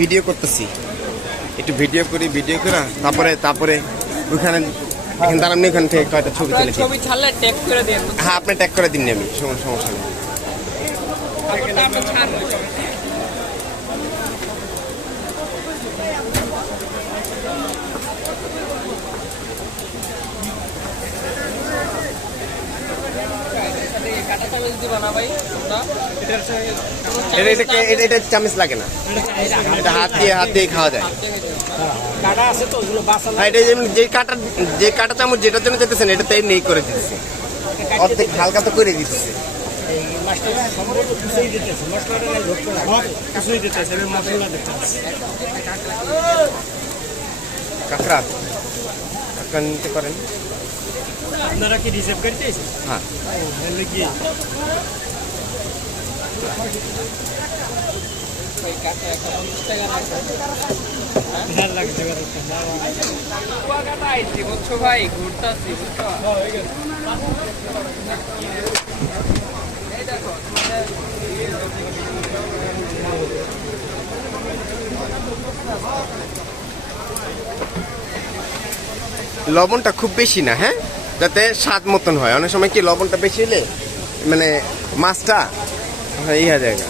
Video করতেছি, একটু video করি, ভিডিও করে তারপরে ওখানে এখানে দাঁড়ান, ওখান থেকে কয়টা ছবি তুলে ছবি ছাড়লে ট্যাগ করে দেন। হ্যাঁ, আপনি ট্যাগ করে দিন, আমি সমস্যা নেই। এটা চামচ লাগে না, এটা হাত দিয়ে খাওয়া যায়। এটা যে কাটা চামচ যেটার জন্য যেতেছেন এটা তাই নেই করে দিচ্ছে, অর্ধেক হালকা তো করে দিচ্ছে। কাঁকড়া নিতে পারেন আপনারা কি রিজার্ভ করতে? হ্যাঁ, ভাই ঘুরতেছি লবণটা খুব বেশি না, হ্যাঁ, যাতে স্বাদ মতন হয়। অনেক সময় কি লবণটা বেশি হলে মানে মাছটা ইয়া জায়গা